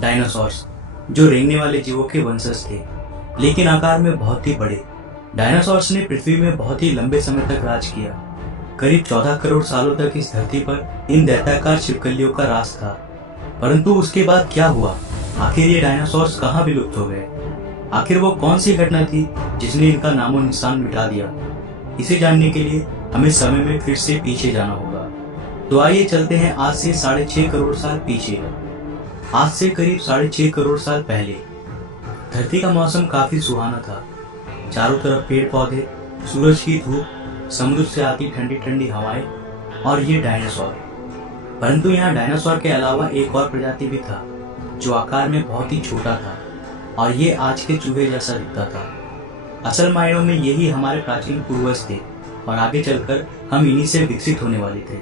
Dinosaurs, जो रेंगने वाले जीवों के वंशज थे, लेकिन आकार में बहुत ही बड़े। डायनासोर्स ने पृथ्वी में बहुत ही लंबे समय तक राज किया। करीब 14 करोड़ सालों तक इस धरती पर इन दैत्याकार छिपकलियों का राज था। परंतु उसके बाद क्या हुआ? आखिर ये डायनासोर्स कहाँ विलुप्त हो गए? आखिर वो कौन सी घटना थी जिसने इनका नामो निशान मिटा दिया? इसे जानने के लिए हमें समय में फिर से पीछे जाना होगा। तो आइए चलते हैं आज से 6.5 करोड़ साल पीछे। आज से करीब 6.5 करोड़ साल पहले धरती का मौसम काफी सुहाना था। चारों तरफ पेड़ पौधे, सूरज की धूप, समुद्र से आती ठंडी ठंडी हवाएं और ये डायनासोर। परंतु यहाँ डायनासोर के अलावा एक और प्रजाति भी था जो आकार में बहुत ही छोटा था और ये आज के चूहे जैसा दिखता था। असल मायनों में यही हमारे प्राचीन पूर्वज थे और आगे चलकर हम इन्हीं से विकसित होने वाले थे।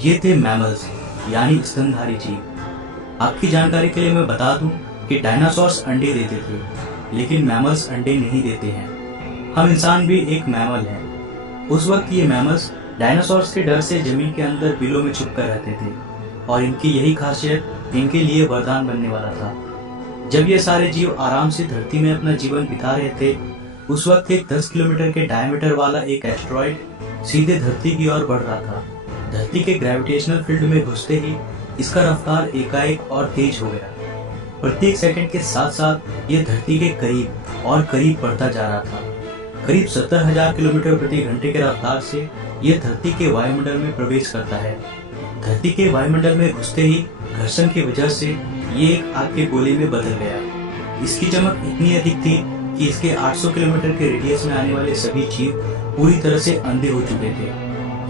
ये थे मैमल्स, यानी स्तनधारी जीव। आपकी जानकारी के लिए मैं बता दूं कि डायनासोर्स अंडे देते थे, लेकिन मैमल्स अंडे नहीं देते हैं। हम इंसान भी एक मैमल हैं। उस वक्त ये मैमल्स डायनासोर्स के डर से जमीन के अंदर बिलों में छुपकर रहते थे और इनकी यही खासियत इनके लिए वरदान बनने वाला था। जब ये सारे जीव आराम से धरती में अपना जीवन बिता रहे थे, उस वक्त एक 10 किलोमीटर के डायमीटर वाला एक एस्टेरॉइड सीधे धरती की ओर बढ़ रहा था। धरती के ग्रेविटेशनल फील्ड में घुसते ही इसका रफ्तार एकाएक और तेज हो गया। प्रत्येक सेकंड के साथ साथ ये धरती के करीब और करीब बढ़ता जा रहा था। करीब 70,000 किलोमीटर प्रति घंटे के रफ्तार से ये धरती के वायुमंडल में प्रवेश करता है। धरती के वायुमंडल में घुसते ही घर्षण की वजह से ये एक आग के गोले में बदल गया। इसकी चमक इतनी अधिक थी कि इसके 800 किलोमीटर के रेडियस में आने वाले सभी जीव पूरी तरह से अंधे हो चुके थे।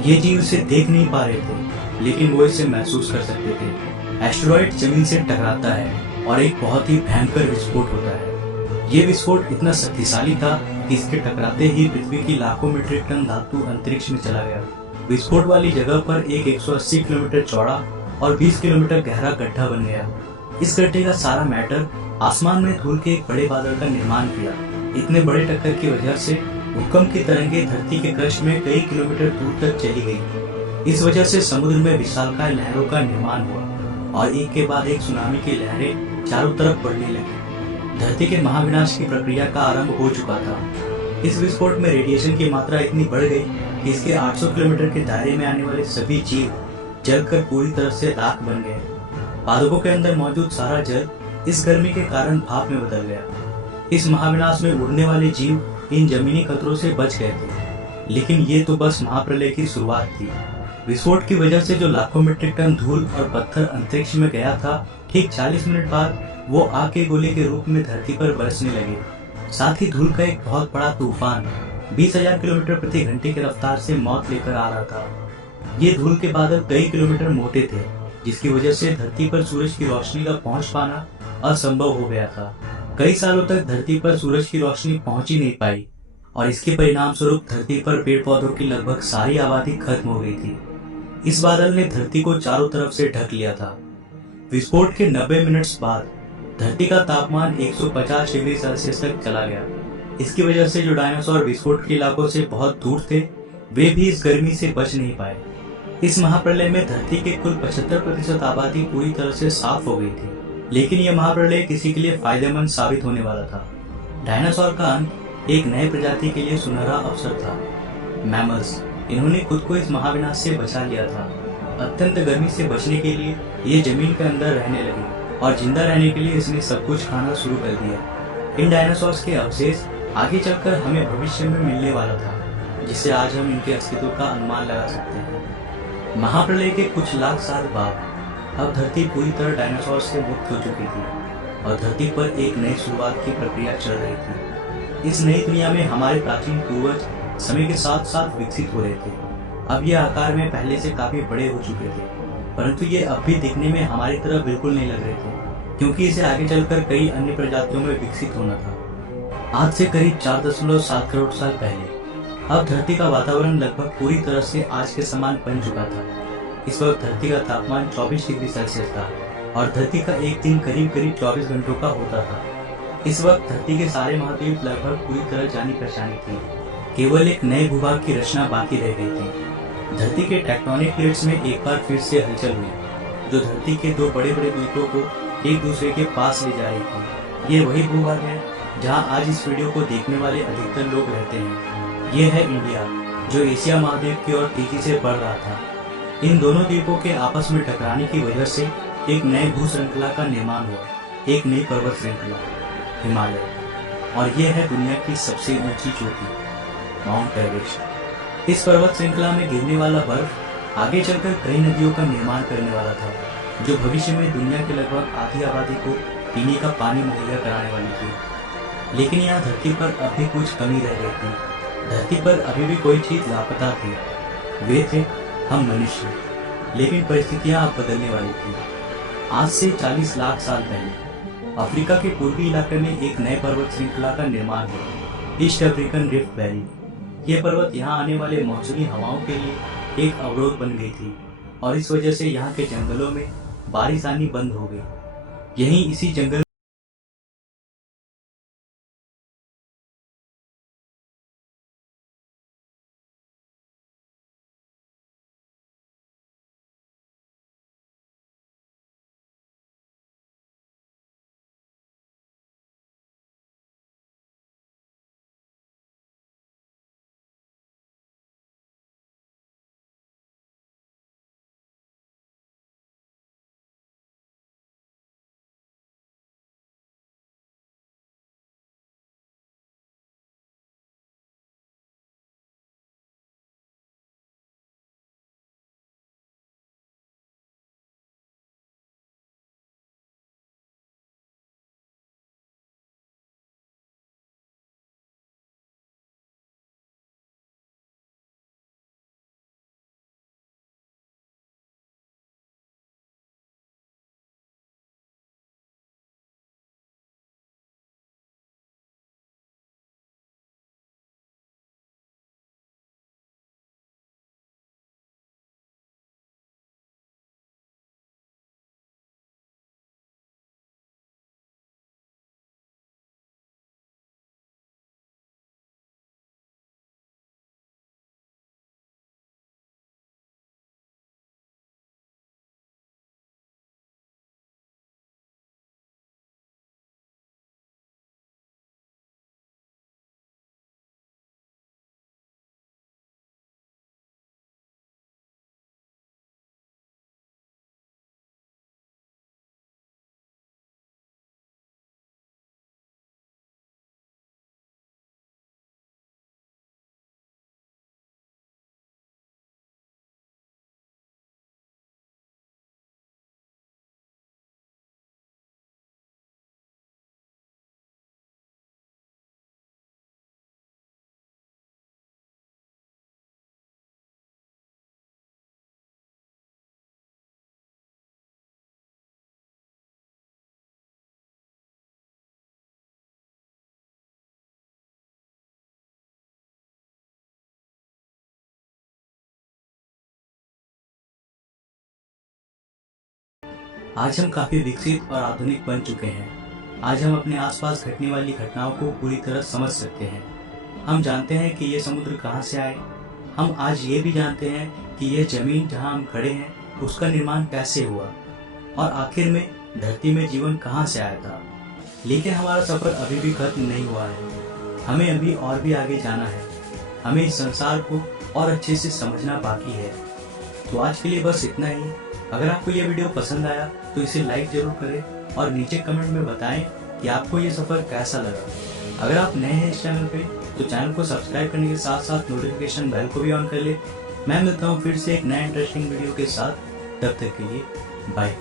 ये जीव इसे देख नहीं पा रहे थे, लेकिन वो इसे महसूस कर सकते थे। एस्टेरॉइड जमीन से टकराता है और एक बहुत ही भयंकर विस्फोट होता है। ये विस्फोट इतना शक्तिशाली था कि इसके टकराते ही पृथ्वी की लाखों मीट्रिक टन धातु अंतरिक्ष में चला गया। विस्फोट वाली जगह पर एक 180 किलोमीटर चौड़ा और 20 किलोमीटर गहरा गड्ढा बन गया। इस गड्ढे का सारा मैटर आसमान में धूल के एक बड़े बादल का निर्माण किया। इतने बड़े टक्कर की वजह से भूकंप की तरंगें धरती के क्रस्ट में कई किलोमीटर दूर तक चली गई। इस वजह से समुद्र में विशालकाय लहरों का निर्माण हुआ और एक के बाद एक सुनामी की लहरें चारों तरफ बढ़ने लगी। धरती के महाविनाश की प्रक्रिया का आरंभ हो चुका था। इस विस्फोट में रेडिएशन की मात्रा इतनी बढ़ गई कि इसके 800 किलोमीटर के दायरे में आने वाले सभी जीव जलकर पूरी तरह से राख बन गए। पादपों के अंदर मौजूद सारा जल इस गर्मी के कारण भाप में बदल गया। इस महाविनाश में उड़ने वाले जीव इन जमीनी खतरों से बच गए थे, लेकिन ये तो बस महाप्रलय की शुरुआत थी। विस्फोट की वजह से जो लाखों मीट्रिक टन धूल और पत्थर अंतरिक्ष में गया था, ठीक 40 मिनट बाद वो आग के गोले के रूप में धरती पर बरसने लगे। साथ ही धूल का एक बहुत बड़ा तूफान 20,000 किलोमीटर प्रति घंटे की रफ्तार से मौत लेकर आ रहा था। ये धूल के बादल कई किलोमीटर मोटे थे, जिसकी वजह से धरती पर सूरज की रोशनी का पहुंच पाना असंभव हो गया था। कई सालों तक धरती पर सूरज की रोशनी पहुंच ही नहीं पाई और इसके परिणाम स्वरूप धरती पर पेड़ पौधों की लगभग सारी आबादी खत्म हो गई थी। इस बादल ने धरती को चारों तरफ से ढक लिया था। विस्फोट के 90 मिनट बाद धरती का तापमान 150 डिग्री सेल्सियस तक चला गया। इसकी वजह से जो डायनासोर विस्फोट के इलाकों से बहुत दूर थे, वे भी इस गर्मी से बच नहीं पाए। इस महाप्रलय में धरती के कुल 75% आबादी पूरी तरह से साफ हो गई थी, लेकिन यह महाप्रलय किसी के लिए फायदेमंद साबित होने वाला था। डायनासोर का अंत एक नए प्रजाति के लिए सुनहरा अवसर था। मैमल्स, इन्होंने खुद को इस महाविनाश से बचा लिया था। अत्यंत गर्मी से बचने के लिए ये जमीन के अंदर रहने लगे और जिंदा रहने के लिए इसने सब कुछ खाना शुरू कर दिया। इन डायनासोर्स के अवशेष आगे चलकर हमें भविष्य में मिलने वाला था, जिससे आज हम इनके अस्तित्व का अनुमान लगा सकते हैं। महाप्रलय के कुछ लाख साल बाद अब धरती पूरी तरह डायनासोर से मुक्त हो चुकी थी और धरती पर एक नई शुरुआत की प्रक्रिया चल रही थी। इस नई दुनिया में हमारे प्राचीन पूर्वज समय के साथ साथ विकसित हो रहे थे। अब ये आकार में पहले से काफी बड़े हो चुके थे, परंतु ये अब भी दिखने में हमारी तरह बिल्कुल नहीं लग रहे थे, क्योंकि इसे आगे चलकर कई अन्य प्रजातियों में विकसित होना था। आज से करीब 4.7 करोड़ साल पहले अब धरती का वातावरण लगभग पूरी तरह से आज के समान बन चुका था। इस वक्त धरती का तापमान 24 डिग्री सेल्सियस था और धरती का एक दिन करीब 24 घंटों का होता था। इस वक्त धरती के सारे महाद्वीप लगभग पूरी तरह जानी पहचानी थी। केवल एक नए भूभाग की रचना बाकी रह गई थी। धरती के टेक्टोनिक प्लेट्स में एक बार फिर से हलचल हुई, जो धरती के दो बड़े बड़े द्वीपों को एक दूसरे के पास ले जा रही थी। ये वही भूभाग है जहां आज इस वीडियो को देखने वाले अधिकतर लोग रहते हैं। ये है इंडिया, जो एशिया महाद्वीप की ओर तेजी से बढ़ रहा था। इन दोनों द्वीपों के आपस में टकराने की वजह से एक नए भू श्रृंखला का निर्माण हुआ, एक नई पर्वत श्रृंखला, हिमालय। और यह है दुनिया की सबसे ऊंची चोटी, माउंट एवरेस्ट। इस पर्वत श्रृंखला में गिरने वाला बर्फ आगे चलकर कई नदियों का निर्माण करने वाला था, जो भविष्य में दुनिया के लगभग आधी आबादी को पीने का पानी मुहैया कराने वाली थी। लेकिन यहाँ धरती पर अब भी कुछ कमी रह गई थी। धरती पर अभी भी कोई चीज लापता थी। वे थे हम मनुष्य। लेकिन परिस्थितियां अब बदलने वाली थी। आज से 40 लाख साल पहले अफ्रीका के पूर्वी इलाके में एक नए पर्वत श्रृंखला का निर्माण हुआ, ईस्ट अफ्रीकन रिफ्ट वैली। ये पर्वत यहाँ आने वाले मौसमी हवाओं के लिए एक अवरोध बन गई थी और इस वजह से यहाँ के जंगलों में बारिश आनी बंद हो गई। यहीं इसी जंगल आज हम काफी विकसित और आधुनिक बन चुके हैं। आज हम अपने आसपास घटने वाली घटनाओं को पूरी तरह समझ सकते हैं। हम जानते हैं कि ये समुद्र कहाँ से आए। हम आज ये भी जानते हैं कि यह जमीन जहाँ हम खड़े हैं उसका निर्माण कैसे हुआ और आखिर में धरती में जीवन कहाँ से आया था। लेकिन हमारा सफर अभी भी खत्म नहीं हुआ है। हमें अभी और भी आगे जाना है। हमें इस संसार को और अच्छे से समझना बाकी है। तो आज के लिए बस इतना ही। अगर आपको ये वीडियो पसंद आया तो इसे लाइक जरूर करें और नीचे कमेंट में बताएं कि आपको ये सफर कैसा लगा। अगर आप नए हैं इस चैनल पे तो चैनल को सब्सक्राइब करने के साथ साथ नोटिफिकेशन बेल को भी ऑन कर ले। मैं मिलता हूँ फिर से एक नया इंटरेस्टिंग वीडियो के साथ। तब तक के लिए बाय।